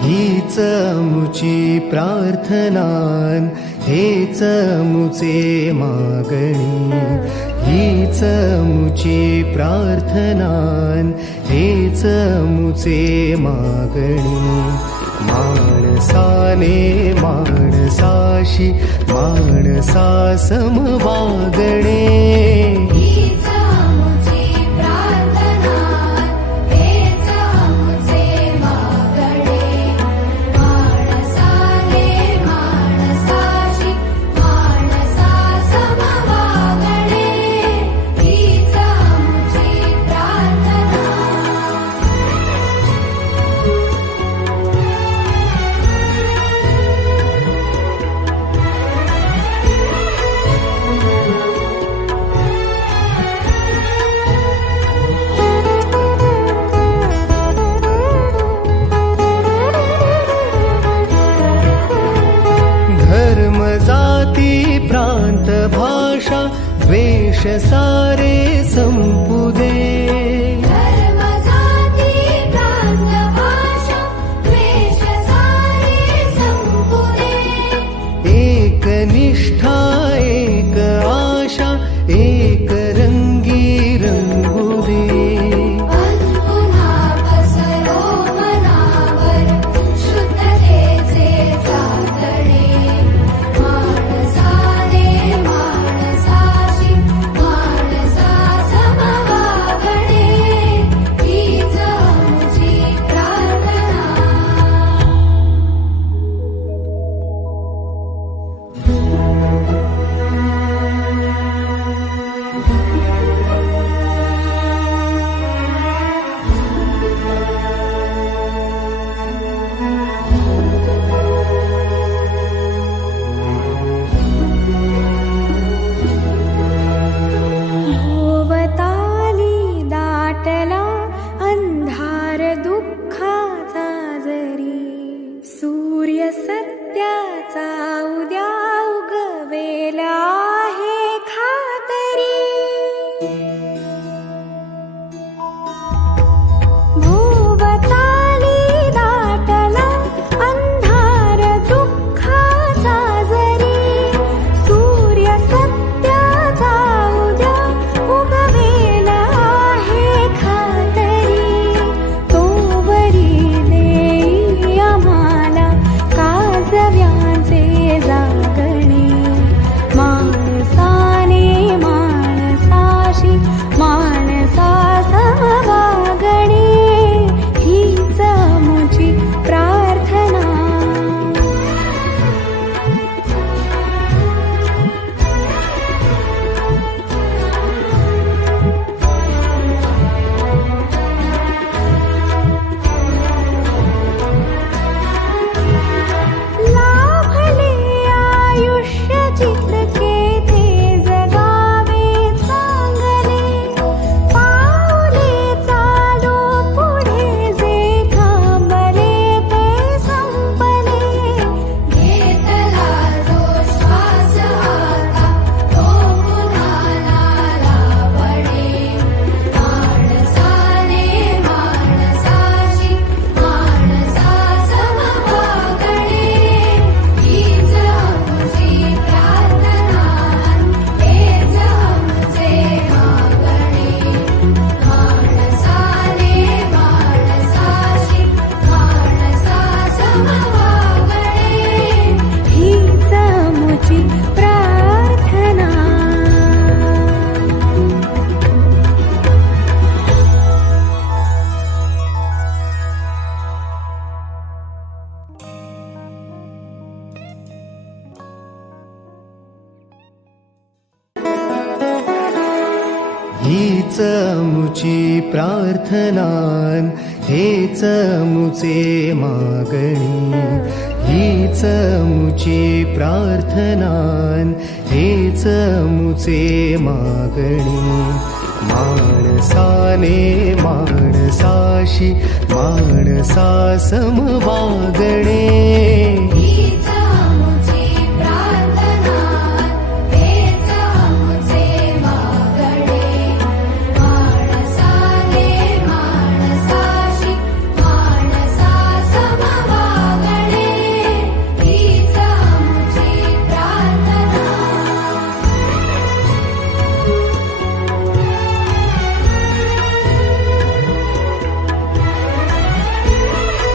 हीच मुची प्रार्थनान हेच मुचे मागणी, हीच मुची प्रार्थनान हेच मुचे मागणी. माणसाने माणसाशी माणसा सम वागणे, प्रांत भाषा द्वेष सारे संपू दे. धर्म जाती प्रांत भाषा द्वेष सारे संपू दे. एक निष्ठा एक आशा एक रंगी रंगू दे. पुन्हा पसरो मनावर शुद्धतेचे चांदणे. सूर्य सत्याचा उद्या उगवेला आहे खातरी. भोवताली दाटला अंधार दुःखाचा जरी. सूर्य सत्याचा उद्या उगवेला आहे खातरी. तोवरी देई आम्हाला काजव्यांचे जागणे. माणसाने माणसाशी माणसा समवागणे. हीच मुची प्रार्थना. लाभले आयुष्य चित्रके ते जगावे चांगले. पाऊले चालो पुढे जे थांबले ते संपले. घेतला जो श्वास आता तो पुन्हा लाभणे. माणसाने माणसाशी माणसा समवागणे. हीच आमची प्रार्थना हेच आमचे मागणे. माणसाने माणसाशी माणसा समवागणे. हीच आमची प्रार्थना. हीच मुची प्रार्थनान हेच मुचे मागणी. हीच मुची प्रार्थनान हेच मुचे मागणी. माणसाने माणसाशी माणसा सम वागणे.